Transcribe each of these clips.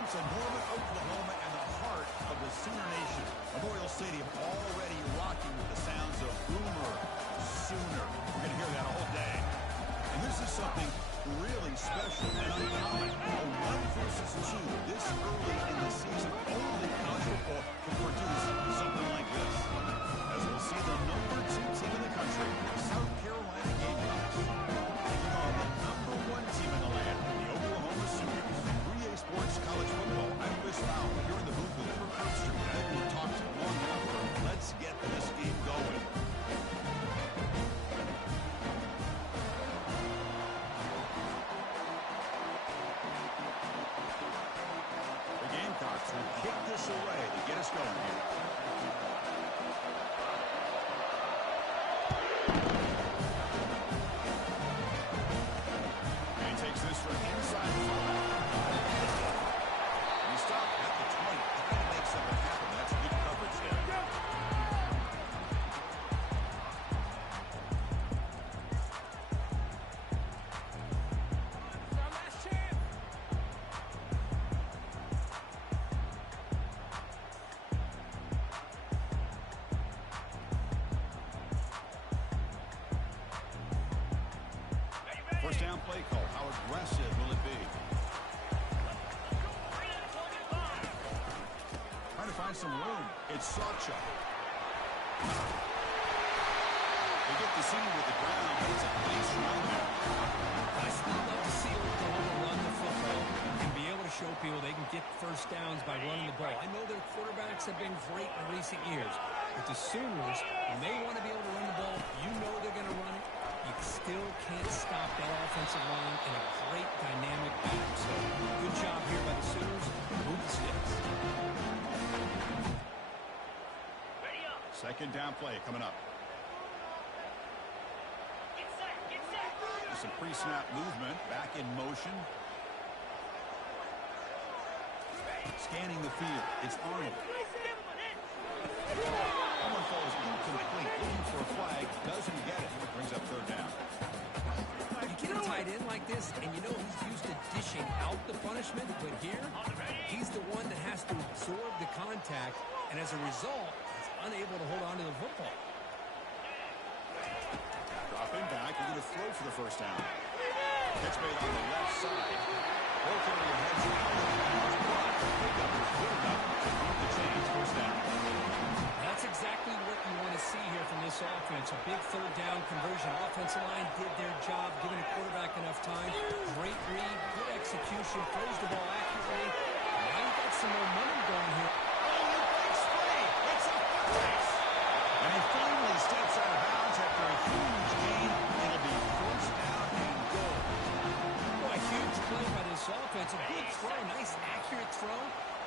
to Norman, Oklahoma, and the heart of the Sooner Nation. Memorial Stadium already rocking with the sounds of Boomer Sooner. We're going to hear that all day. And this is something really special and uncommon. A 1 versus 2 this early in the season. Only college football can produce something like this. As we'll see the number 2 team in the country, South Carolina Gamecocks, taking on the number 1 team in the land, the Oklahoma Sooners. 3A Sports College Football. I'm Chris Fowler here in the booth with Edward Kirkstrom. I think we've talked long enough. Let's get this game going. The Gamecocks will kick this away to get us going here. And he takes this from inside 5. And he stopped at the 20, trying to make something happen. That's good coverage there. First down play call. How aggressive will it be? Trying to find some room. It's Sawchuk. They get the seam with the ground, but it's a nice run there. I still love to see Oklahoma run the football and be able to show people they can get first downs by running the ball. I know their quarterbacks have been great in recent years, but the Sooners, when they want to be able to run the ball, you know they're going to run it. You still can't stop that offensive line in a great dynamic battle. So good job here by the Sooners. Move the sticks. Second down play coming up. Some pre-snap movement, back in motion. Scanning the field, it's Arnold. That one falls incomplete, looking for a flag, doesn't get it. Brings up third down. You get a tight end like this, and you know he's used to dishing out the punishment, but here, he's the one that has to absorb the contact, and as a result, he's unable to hold on to the football. Dropping back, he's going to throw for the first down. Catch made on the left side. Both area heads out of bounds, but pickup is good enough to move the chains. First down. That's exactly what you want to see here from this offense. A big third down conversion. Offensive line did their job, giving the quarterback enough time. Great read, good execution, throws the ball accurately. Now you've got some momentum going here. Oh, he breaks free. It's a foot race. And he finally steps out of bounds after a huge gain. It'll be first down and goal. Boy, a huge play by this offense. A good throw, nice accurate throw.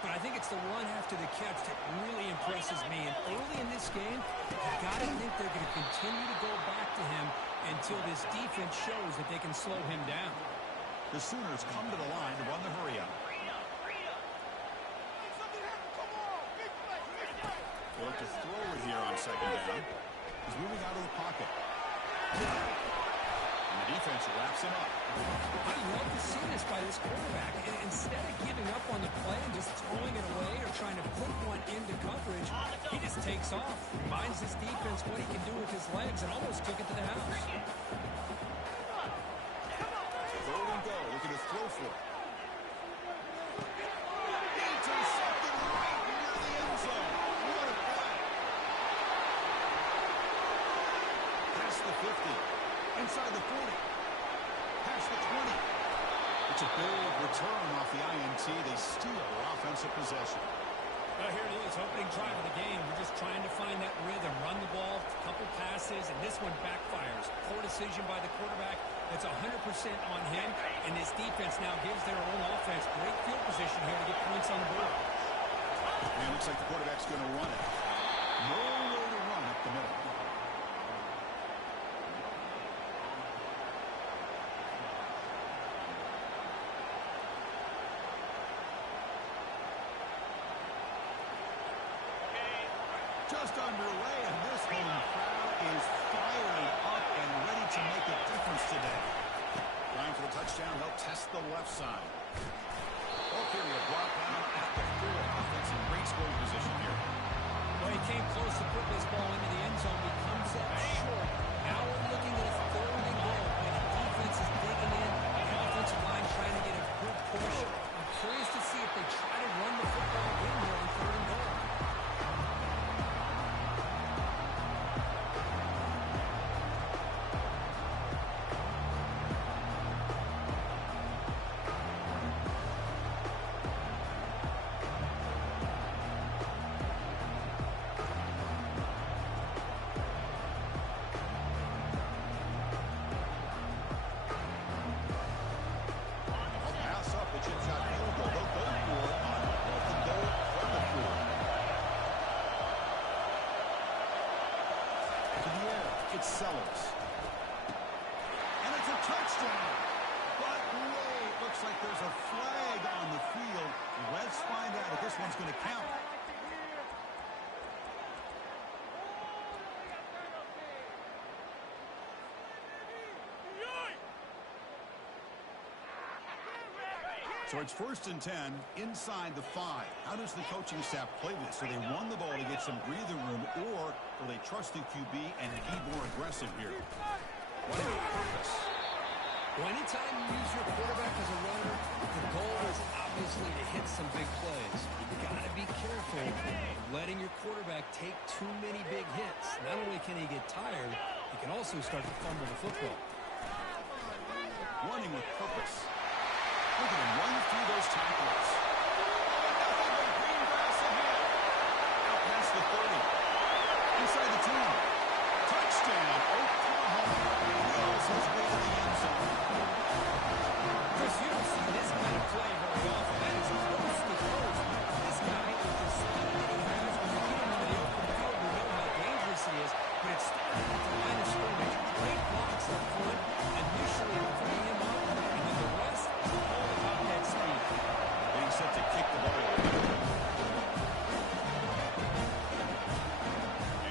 But I think it's the run after the catch that really impresses me. And early in this game, you've got to think they're going to continue to go back to him until this defense shows that they can slow him down. The Sooners come to the line to run the hurry-up. They look to throw it here on second down. He's moving out of the pocket. And the defense wraps him up. I love to see this by this quarterback. And instead of giving up on the play and just throwing it away or trying to put one into coverage, he just takes off, reminds his defense what he can do with his legs, and almost took it to the house. Third and goal, looking to throw for it. Intercepted right near the end zone. What a play. Past the 50. Inside the 40. Past the 20. It's a big return off the INT. They steal their offensive possession. Well, here it is, opening drive of the game. We're just trying to find that rhythm, run the ball, a couple passes, and this one backfires. Poor decision by the quarterback. That's 100% on him, and this defense now gives their own offense great field position here to get points on the board. And it looks like the quarterback's going to run it. Nowhere to run up the middle. Just underway, and this home crowd is fired up and ready to make a difference today. Trying for the touchdown, they'll test the left side. Oh, area brought down at the 4. Offense in great scoring position here. Well, he came close to put this ball into the end zone. He comes up short. Now we're looking at a 3rd and goal. And the defense is digging in. The offensive line trying to get a good push. I'm curious to see if they try to run the football in here on 3rd and goal. Sellers. And it's a touchdown. But wait, looks like there's a flag on the field. Let's find out if this one's going to count. So it's 1st and 10 inside the 5. How does the coaching staff play this? So they run the ball to get some breathing room, or will they trust the QB and be more aggressive here? Running with purpose. Well, anytime you use your quarterback as a runner, the goal is obviously to hit some big plays. You've got to be careful letting your quarterback take too many big hits. Not only can he get tired, he can also start to fumble the football. Running with purpose. Look at him run through those tacklers. Nothing but green grass ahead. Out past the 30. Inside the 10. Touchdown, Oklahoma. Wheels his way to the end zone. Chris, you don't see this kind of play very often. That is close to close. This guy is the speed that he has when you get him into the open field. We know how dangerous he is, but it started at the line of scrimmage. Great blocks up front, initially freeing him up, and then the rest is all about that speed. Being set to kick the ball.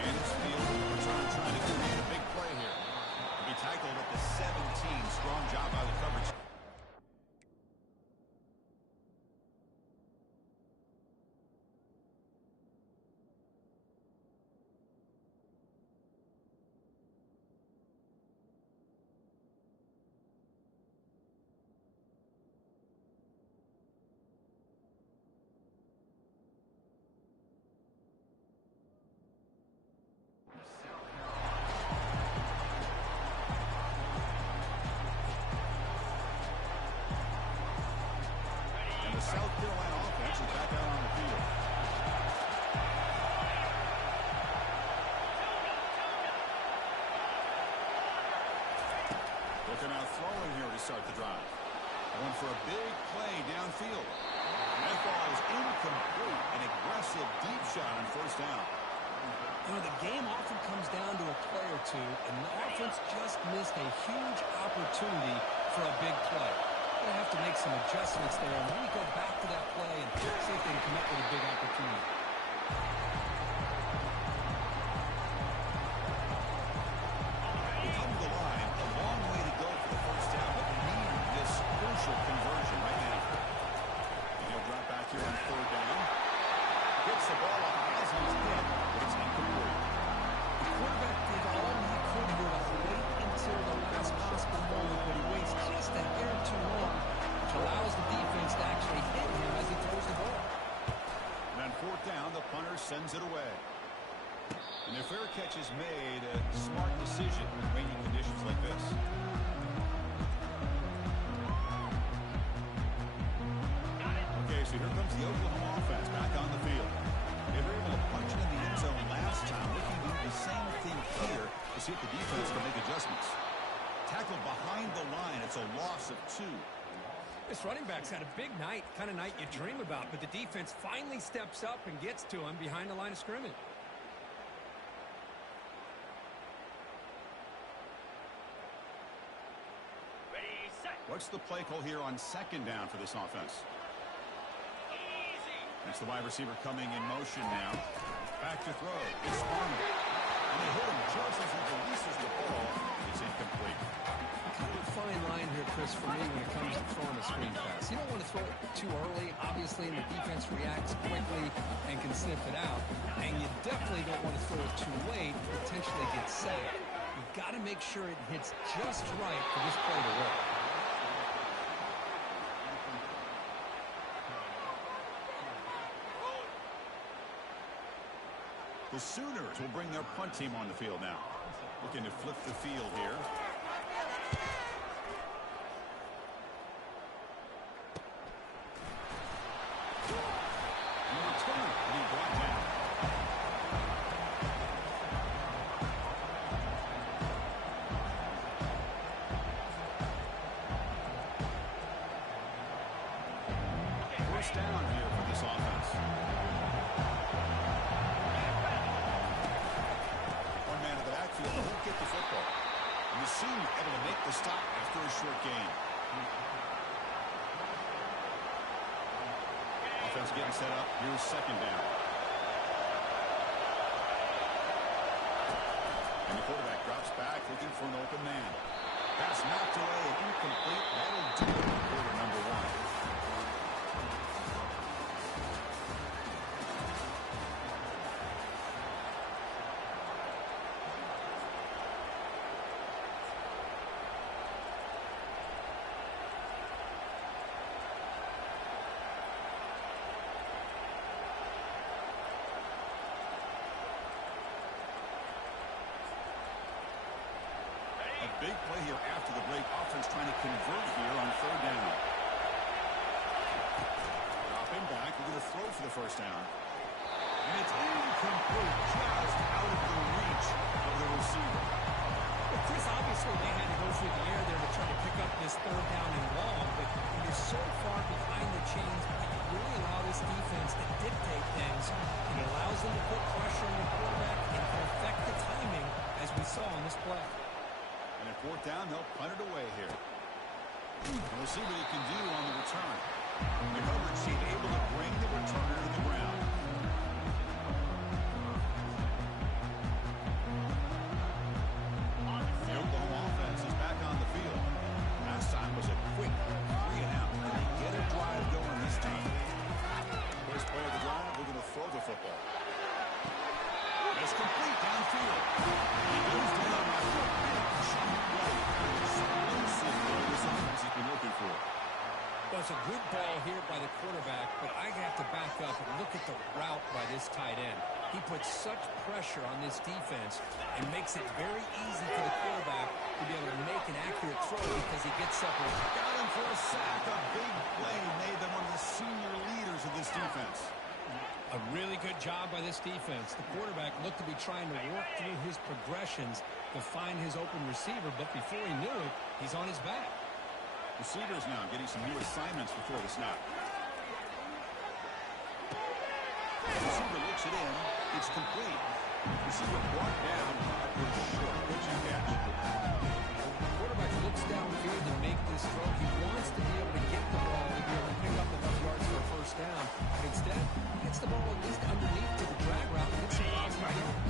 And it's field return trying to create a big play here. To be tackled at the 17. Strong job by the coverage. South Carolina offense is back out on the field. Looking out throwing here to start the drive. Going for a big play downfield. That ball is incomplete. An aggressive deep shot on 1st down. You know, the game often comes down to a play or two, and the offense just missed a huge opportunity for a big play. They have to make some adjustments there, and maybe go back to that play and see if they can come up with a big opportunity. We come to the line, a long way to go for the 1st down, but we need this crucial conversion right now. And he'll drop back here on 3rd down. Gets the ball up as he's hit, but it's incomplete. The quarterback did all he could here to wait until the last possible moment, but he waits just a hair too long, which allows the defense to actually hit him as he throws the ball. And on 4th down, the punter sends it away. And the fair catch is made, a smart decision in rainy conditions like this. Okay, so here comes the Oklahoma offense back on the field. They were able to punch it in the end zone last time, looking to do the same thing here to see if the defense can make adjustments. Tackled behind the line. It's a loss of 2. This running back's had a big night, kind of night you dream about, but the defense finally steps up and gets to him behind the line of scrimmage. Ready, set. What's the play call here on 2nd down for this offense? That's the wide receiver coming in motion now. Back to throw. It's Arnold. And they hit him just as he releases the ball. It's incomplete. Kind of a fine line here, Chris, for me when it comes to throwing a screen pass. You don't want to throw it too early, obviously, and the defense reacts quickly and can sniff it out. And you definitely don't want to throw it too late, potentially get sacked. You've got to make sure it hits just right for this play to work. The Sooners will bring their punt team on the field now. Looking to flip the field here. Number 2 will be brought down. First down here for this offense. One man in the backfield won't get the football. And the senior able to make the stop after a short gain. Offense getting set up. Here's second down. And the quarterback drops back looking for an open man. Pass knocked away and incomplete. That'll do it for quarter number 1. A big play here after the break. Offense trying to convert here on third down. Dropping back. We're going to throw for the first down. And it's incomplete. Just out of the reach of the receiver. Well, Chris, obviously they had to go through the air there to try to pick up this third down and long, but when you're so far behind the chains, you really allow this defense to dictate things. It allows them to put pressure on the quarterback and perfect the timing, as we saw on this play. And at fourth down, they'll punt it away here. And we'll see what he can do on the return. The coverage team able to bring the returner to the ground. The Oklahoma offense is back on the field. Last time was a quick 3-and-out. And they get a drive going this time. First play of the drive, we're going to throw the football. It's complete downfield. He goes down like a big chunk play. Explosive play this offense has been looking for. Well, it's a good ball here by the quarterback, but I have to back up and look at the route by this tight end. He puts such pressure on this defense and makes it very easy for the quarterback to be able to make an accurate throw because he gets separated. Got him for a sack. A big play made them one of the senior leaders of this defense. A really good job by this defense. The quarterback looked to be trying to work through his progressions to find his open receiver, but before he knew it, he's on his back. Receivers now getting some new assignments before the snap. The receiver looks it in. It's complete. Receiver brought down after a short pitching catch. The quarterback looks downfield to make this throw. He wants to be able to get the ball to be able to pick up enough yards for a first down. But instead, he gets the ball at least underneath to the drag route and gets some positive yards.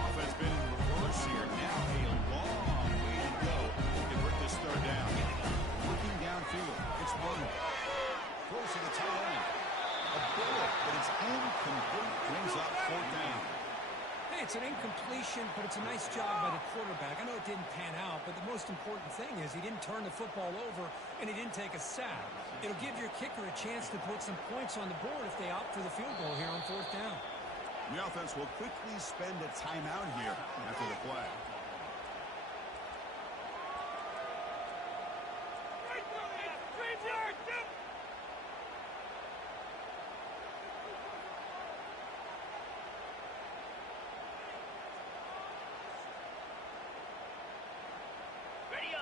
Offense been in reverse here. Now a long way to go to convert this third down. Looking downfield. It's Bruno. Close to the tight end. A bullet, but it's incomplete. Brings up fourth down. Hey, it's an incompletion, but it's a nice job by the quarterback. I know it didn't pan out, but the most important thing is he didn't turn the football over and he didn't take a sack. It'll give your kicker a chance to put some points on the board if they opt for the field goal here on fourth down. The offense will quickly spend a timeout here after the play.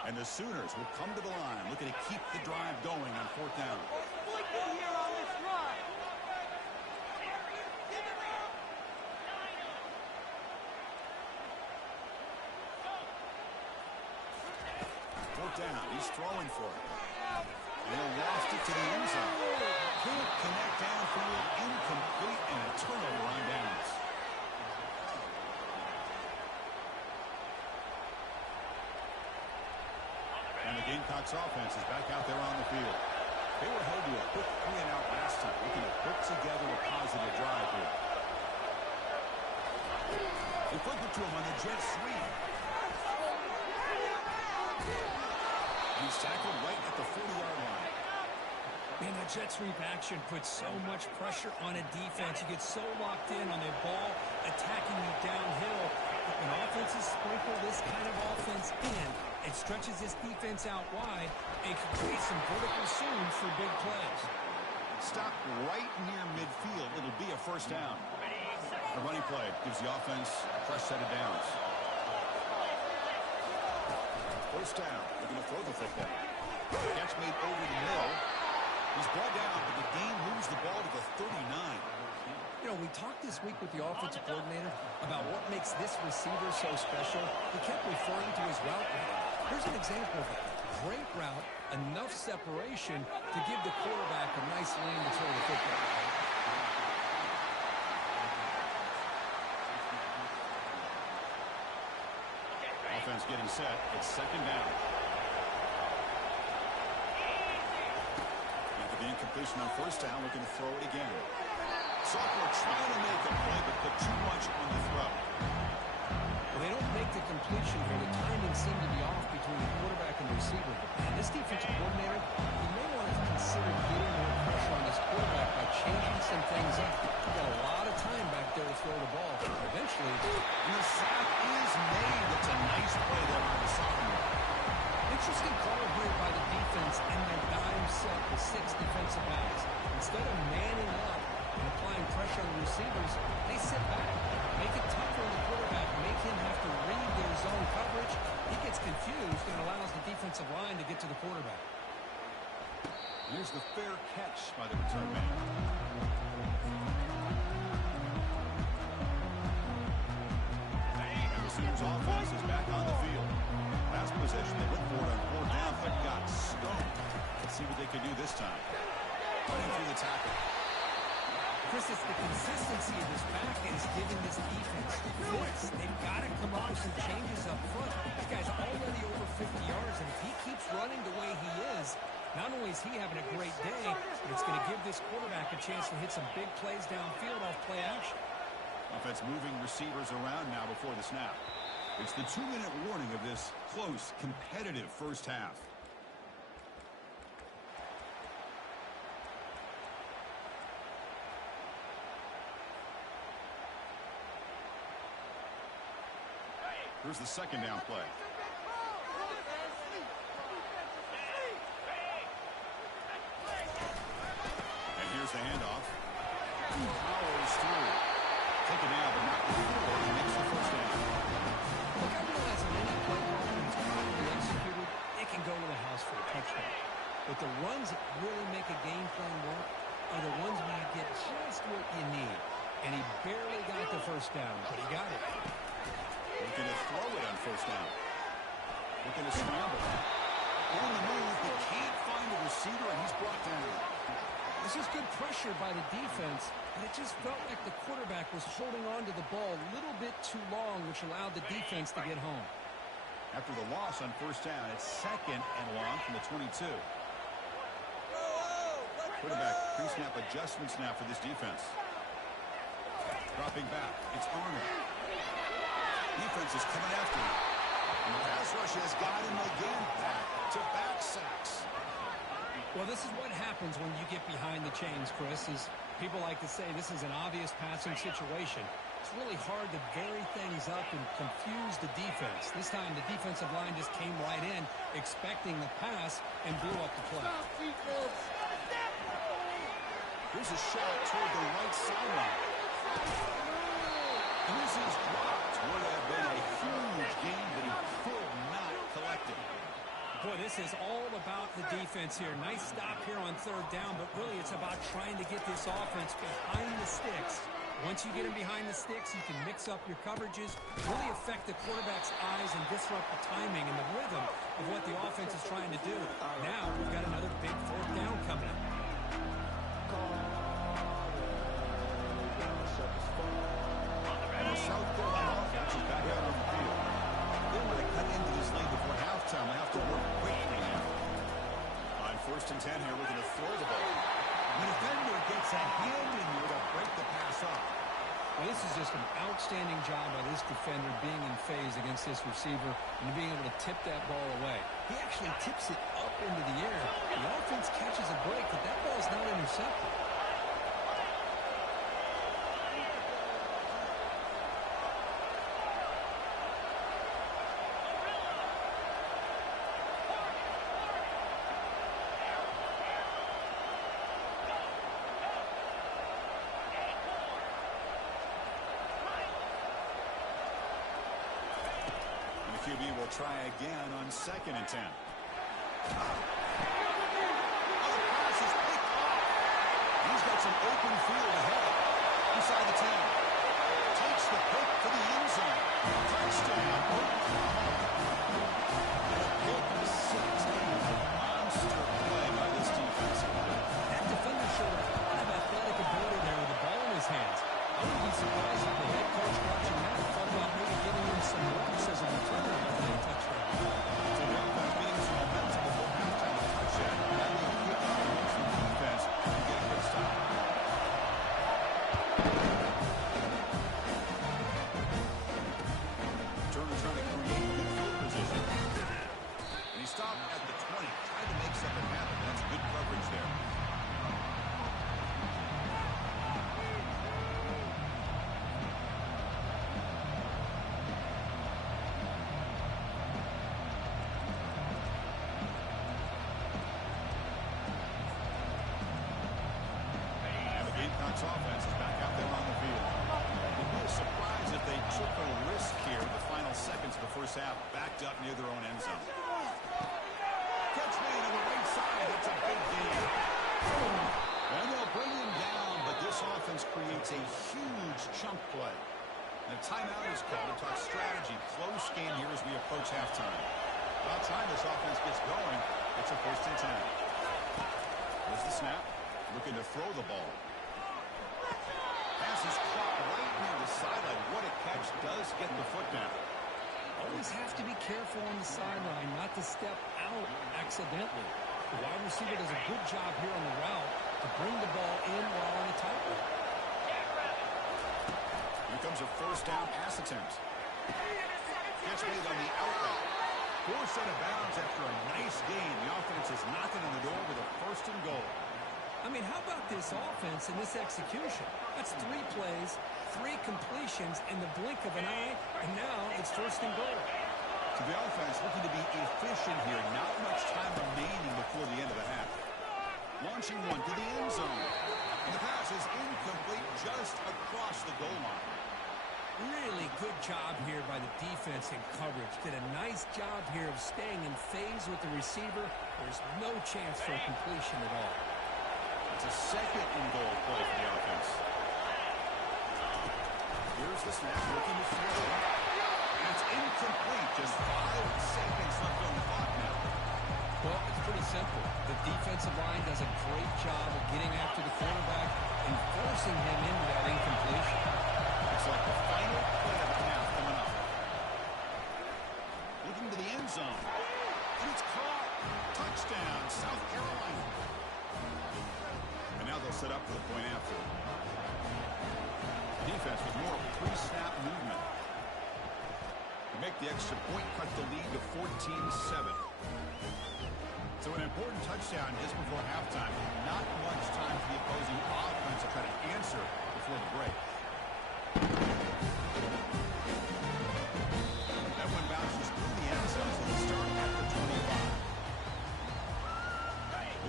And the Sooners will come to the line, looking to keep the drive going on fourth down. Fourth down, he's throwing for it. And he'll lost it to the end zone. Can't connect downfield, incomplete, and a turnover on downs. Seahawks offense is back out there on the field. They were held to a quick 3-and-out last time, looking to put together a positive drive here. They flip it to him on the jet sweep. He's tackled right at the 40-yard line. Man, that jet sweep action puts so much pressure on a defense. You get so locked in on their ball attacking you downhill. When offenses sprinkle this kind of offense in, it stretches this defense out wide and can create some vertical seams for big plays. Stop right near midfield. It'll be a first down. The running play gives the offense a fresh set of downs. First down. Looking to throw the football. Catch made over the middle. He's brought down, but the game moves the ball to the 39. You know, we talked this week with the offensive coordinator about what makes this receiver so special. He kept referring to his route running. Here's an example of it. Great route, enough separation to give the quarterback a nice lane to throw the football. Offense getting set. It's second down. After the incompletion on first down, looking to throw it again. Sophomore trying to make a play, but put too much on the throw. Well, they don't make the completion here. The timing seemed to be off between the quarterback and the receiver. But, man, this defensive coordinator, he may want to consider getting more pressure on this quarterback by changing some things up. He's got a lot of time back there to throw the ball. Eventually, and the sack is made. It's a nice play there by the sophomore. Interesting call here by the defense in their dime set with 6 defensive backs. Instead of manning up and applying pressure on the receivers, they sit back, make it tougher on the quarterback, make him have to read their zone coverage. He gets confused and allows the defensive line to get to the quarterback. Here's the fair catch by the return man. Steelers offense is back on the field. Last possession, they went for it on 4th down, but got stoned. Let's see what they can do this time. Running through the tackle. Chris, it's the consistency of his back that is giving this defense fits. They've got to come up with some changes up front. This guy's already over 50 yards, and if he keeps running the way he is, not only is he having a great day, but it's going to give this quarterback a chance to hit some big plays downfield off play action. Offense moving receivers around now before the snap. It's the 2-minute warning of this close, competitive first half. Here's the second down play. And here's the handoff. Powers through. Taken down, but not before he makes the first down. Look, I realize in any play call, when it's properly executed, it can go to the house for a touchdown. But the runs that really make a game plan work are the ones where you get just what you need. And he barely got the first down, but he got it. Looking to throw it on first down. Looking to scramble. On the move, but can't find the receiver, and he's brought down. This is good pressure by the defense, but it just felt like the quarterback was holding on to the ball a little bit too long, which allowed the defense to get home. After the loss on first down, it's second and long from the 22. Quarterback pre-snap adjustments now for this defense. Dropping back, it's Arnold. Defense is coming after him. And the pass rush has got him again. Back-to-back sacks. Well, this is what happens when you get behind the chains, Chris. Is people like to say this is an obvious passing situation. It's really hard to vary things up and confuse the defense. This time, the defensive line just came right in, expecting the pass, and blew up the play. Here's a shot toward the right sideline. This is dropped. Would have been a huge game, but he could not collect it. Boy, this is all about the defense here. Nice stop here on 3rd down, but really it's about trying to get this offense behind the sticks. Once you get him behind the sticks, you can mix up your coverages, really affect the quarterback's eyes and disrupt the timing and the rhythm of what the offense is trying to do. Now we've got another big 4th down coming up. And the South Carolina offense is back out on the field. They want to cut into this lead before halftime. They have to work quickly now. This is just an outstanding job by this defender being in phase against this receiver and being able to tip that ball away. He actually tips it up into the air. The offense catches a break, but that ball is not intercepted. QB will try again on 2nd and 10. Oh, the pass is picked off. He's got some open field ahead. Inside the 10. Takes the pick for the end zone. Touchdown, Oklahoma. And a pick six. Monster play by this defense. That defender showed a lot of athletic ability there with the ball in his hands. I wouldn't be surprised if the head coach watching that thought about maybe giving him some reps as a returner on that touchdown. So the offense getting some momentum before halftime with a touchdown. That will kick off the motion of the defense and get a quick stop. Turner trying to create good field position. And he stopped at the 20. Tried to make something happen. That's good coverage there. Offense is back out there on the field. It would be a surprise if they took a risk here in the final seconds of the first half, backed up near their own end zone. Catch made on the right side. It's a big gain. And they'll bring him down, but this offense creates a huge chunk play. And a timeout is called to talk strategy. Close game here as we approach halftime. About time this offense gets going, it's a 1st and 10. There's the snap. Looking to throw the ball. Pass is caught right near the sideline. What a catch. Does get the foot down. Always have to be careful on the sideline not to step out accidentally. The wide receiver does a good job here on the route to bring the ball in while on the tightrope. Here comes a 1st down pass attempt. Catch made on the out route. Forced out of bounds after a nice gain. The offense is knocking on the door with a 1st and goal. I mean, how about this offense and this execution? That's 3 plays, 3 completions in the blink of an eye, and now it's 1st and goal. So the offense looking to be efficient here. Not much time remaining before the end of the half. Launching one to the end zone. And the pass is incomplete just across the goal line. Really good job here by the defense in coverage. Did a nice job here of staying in phase with the receiver. There's no chance for a completion at all. It's a 2nd and goal play for the offense. Here's the snap, looking to throw. And it's incomplete. Just 5 seconds left on the clock now. Well, it's pretty simple. The defensive line does a great job of getting after the quarterback and forcing him into that incompletion. It's like the final play of the half coming up. Looking to the end zone. And it's caught. Touchdown, South Carolina. And now they'll set up for the point after. Defense with more pre-snap movement. To make the extra point, cut the lead to 14-7. So an important touchdown just before halftime. Not much time for the opposing offense to try to answer before the break. That one bounces through the end zone, so they start at the 25.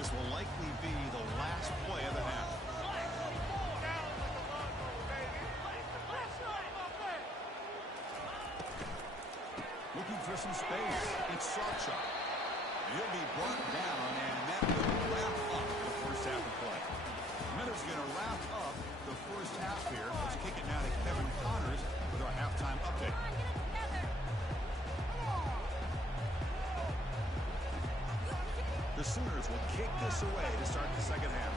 This will likely be the last play of the half. Looking for some space. It's Sawchuk. He'll be brought down, and that will wrap up the first half of play. Miller's going to wrap up the first half here. Let's kick it now to Kevin Connors with our halftime update. The Sooners will kick this away to start the second half.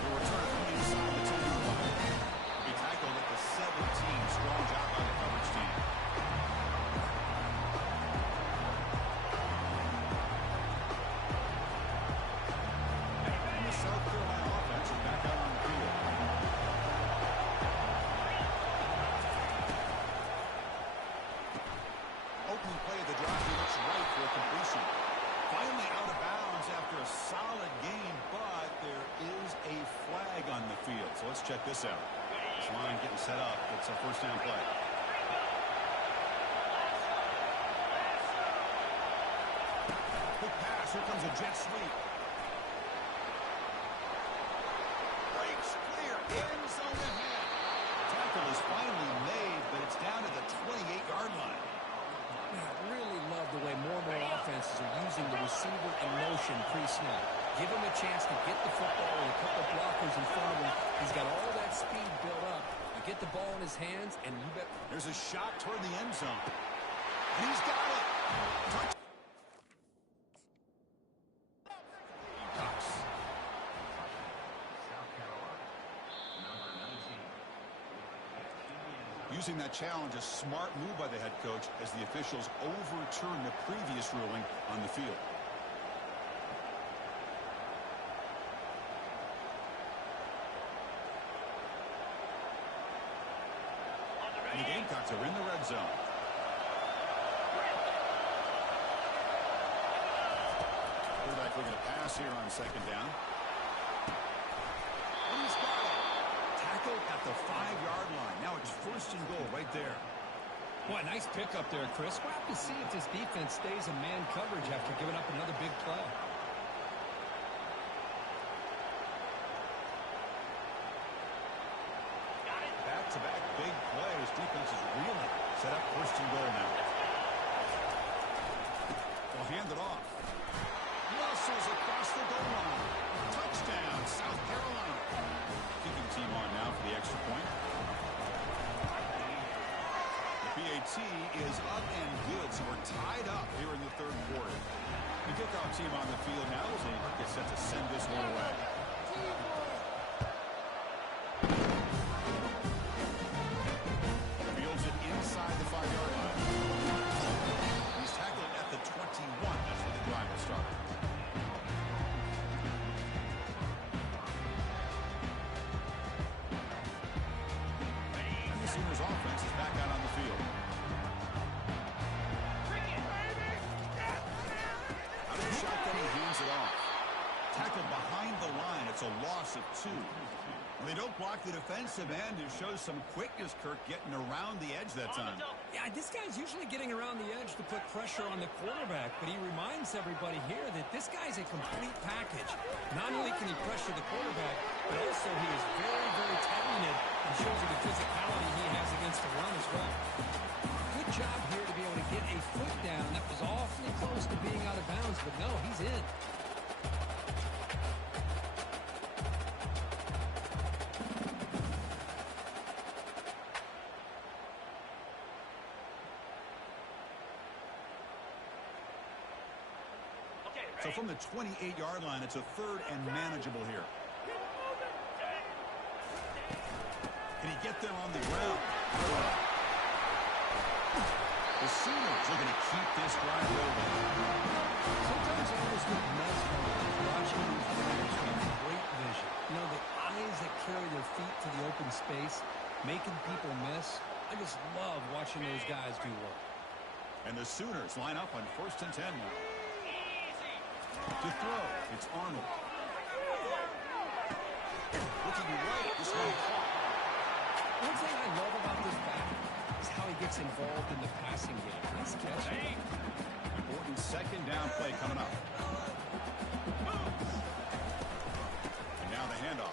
The return from inside the 10-yard line. He tackled at the 17. Strong job by the coverage team. let's check this out. This line getting set up. It's a first down play. Quick pass. Here comes a jet sweep. Breaks clear. End zone ahead. Tackle is finally made, but it's down to the 28-yard line. I really love the way more and more offenses are using the receiver in motion pre-snap. Give him a chance to get the football with a couple blockers in front of him. He's got all that speed built up. You get the ball in his hands, and you bet. There's a shot toward the end zone. And he's got it. Touch. Using that challenge, a smart move by the head coach as the officials overturn the previous ruling on the field. And the Gamecocks are in the red zone. Quarterback looking to pass here on second down. And he's got it. Tackled at the 5-yard line. Now it's first and goal right there. Boy, nice pickup there, Chris. We'll have to see if this defense stays in man coverage after giving up another big play. Back-to-back big plays. Defense is reeling. Set up first and goal now. They'll hand it off. Muscles across the goal line. Touchdown, South Carolina. Kicking team on now for the extra point. The PAT is up and good, so we're tied up here in the third quarter. The kickoff team on the field now as they get set to send this one away. Fields it inside the 5-yard line. He's tackled at the 21. That's where the drive will start. Sooners offense is back out on the field. Out of the shotgun, he hands it off. Tackled behind the line. It's a loss of 2. When they don't block the defensive end, it shows some quickness, Kirk, getting around the edge that time. Yeah, this guy's usually getting around the edge to put pressure on the quarterback, but he reminds everybody here that this guy's a complete package. Not only can he pressure the quarterback, but also he is very, very talented and shows you the physicality he has against the run as well. Good job here to be able to get a foot down. That was awfully close to being out of bounds, but no, he's in. So from the 28-yard line, it's a third and manageable here. Can he get there on the ground? The Sooners are going to keep this drive rolling. Sometimes I almost get mesmerized watching these players with great vision. You know, the eyes that carry their feet to the open space, making people miss. I just love watching those guys do work. And the Sooners line up on first and 10 now. To throw, it's Arnold. Looking right, this one caught. One thing I love about this back is how he gets involved in the passing game. Nice catch. Important second down play coming up. And now the handoff.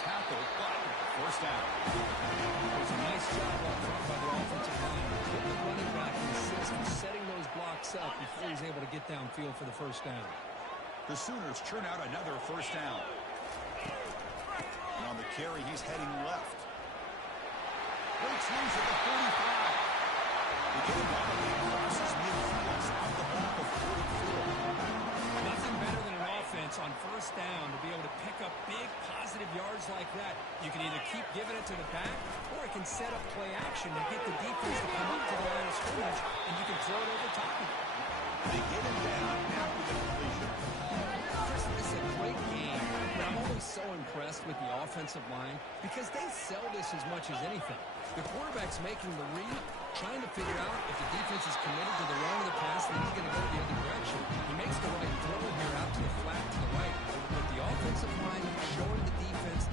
Tackle, but first down. It was a nice job up front by the offensive line. Put the running back in assist for setting those blocks up before he's able to get downfield for the first down. The Sooners churn out another first down. And on the carry, he's heading left. Breaks loose at the 45. They get it down and crosses midfield. Out the back of 44. Nothing better than an offense on first down to be able to pick up big positive yards like that. You can either keep giving it to the back, or it can set up play action to get the defense to come up to the line of scrimmage, and you can throw it over top of it. They get him down after the completion. Chris, this is a great game, but I'm always so impressed with the offensive line because they sell this as much as anything. The quarterback's making the read, trying to figure out if the defense is committed to the run of the pass, then he's going to go the other direction. He makes the right throw here out to the flat to the right. But the offensive line showing the defense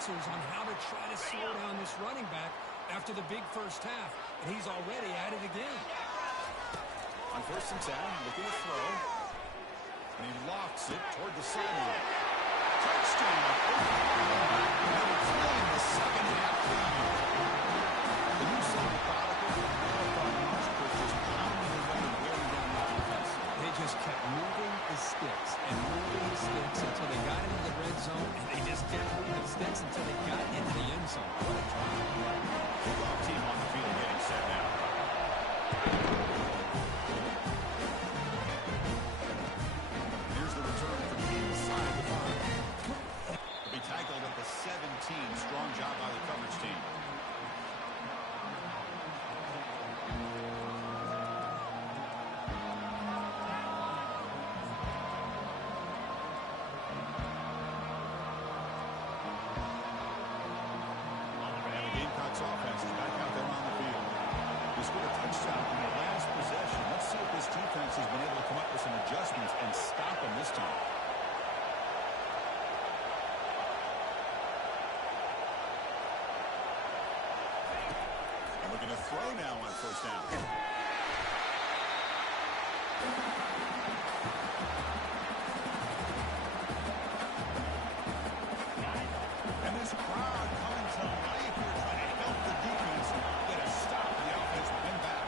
answers on how to try to slow down this running back after the big first half, and he's already at it again. On 1st and 10, looking to throw. And he lofts it toward the sideline. Touchdown! And we're playing the second half lead. The new Sunday Chronicle, marathon marchers just pounding away and wearing down the defense. They just kept moving the sticks and moving the sticks until they got into the red zone, and they just kept moving the sticks until they got into the end zone. What a drive. Kickoff team on the field getting set now. Here's the return from inside the 5. He'll be tackled at the 17. Strong job by the coverage team. Offense is back out there on the field. They scored a touchdown in the last possession. Let's see if this defense has been able to come up with some adjustments and stop them this time. And we're going to throw now on 1st down. And this crowd coming to life here trying to help the defense get a stop to the offensive win back.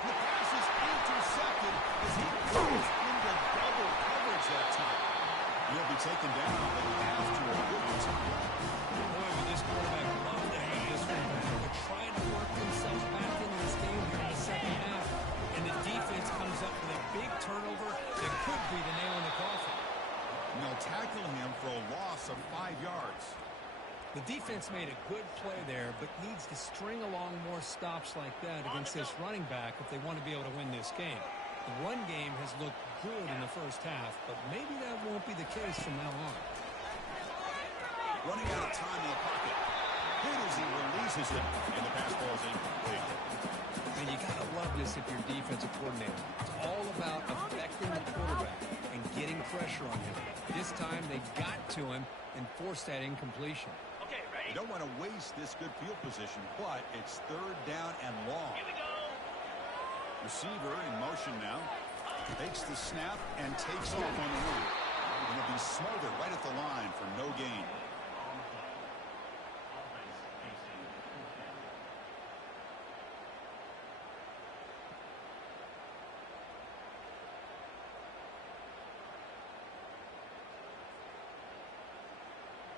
The pass is intercepted as he goes into double coverage that time. He'll be taken down, but after a good return. Boy, would this quarterback love to have this one back. They're trying to work themselves back into this game here in the second half, and the defense comes up with a big turnover that could be the nail in the coffin. And they'll tackle him for a loss of 5 yards. The defense made a good play there, but needs to string along more stops like that against this running back if they want to be able to win this game. The run game has looked good in the first half, but maybe that won't be the case from now on. Running out of time in the pocket. Hit as he releases it, and the pass ball is incomplete. And you got to love this if you're defensive coordinator. It's all about affecting the quarterback and getting pressure on him. This time they got to him and forced that incompletion. Okay, ready? You don't want to waste this good field position, but it's 3rd down and long. Here we go. Receiver in motion now. Takes the snap and takes off on the run. And he'll be smothered right at the line for no gain.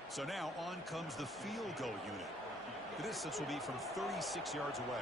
So now on comes the field goal unit. The distance will be from 36 yards away.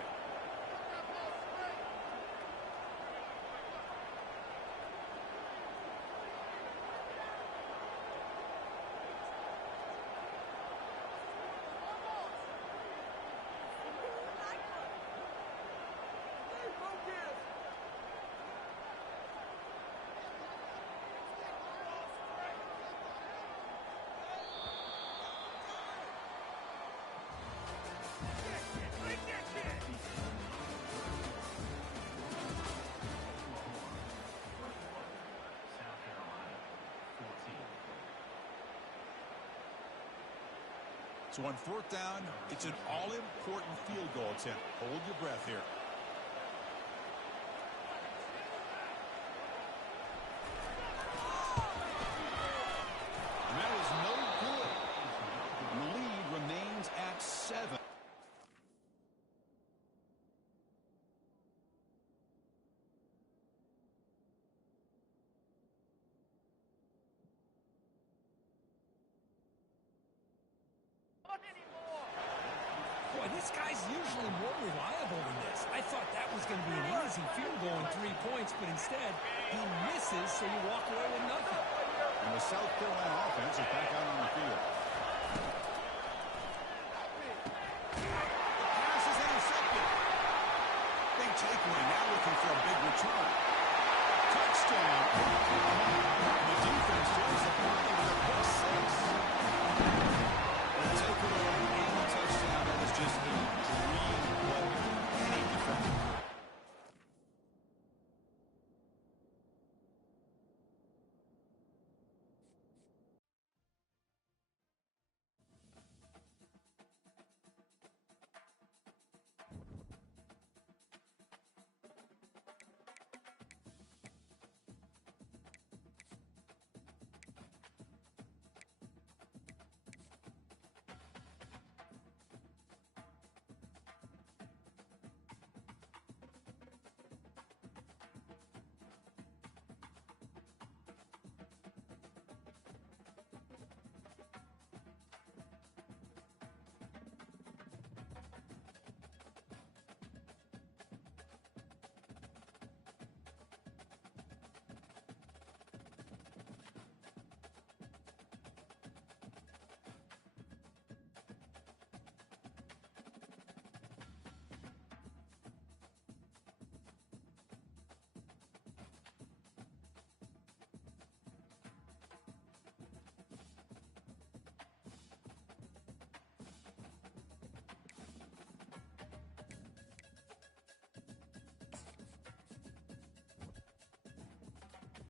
So on 4th down, it's an all-important field goal attempt. Hold your breath here. And that is no good. And the lead remains at 7. Boy, this guy's usually more reliable than this. I thought that was going to be an easy field goal and 3 points, but instead he misses, so you walk away with nothing. And the South Carolina offense is back out on the field. The pass is intercepted. Big takeaway, now looking for a big return. Touchdown. And the defense joins the play.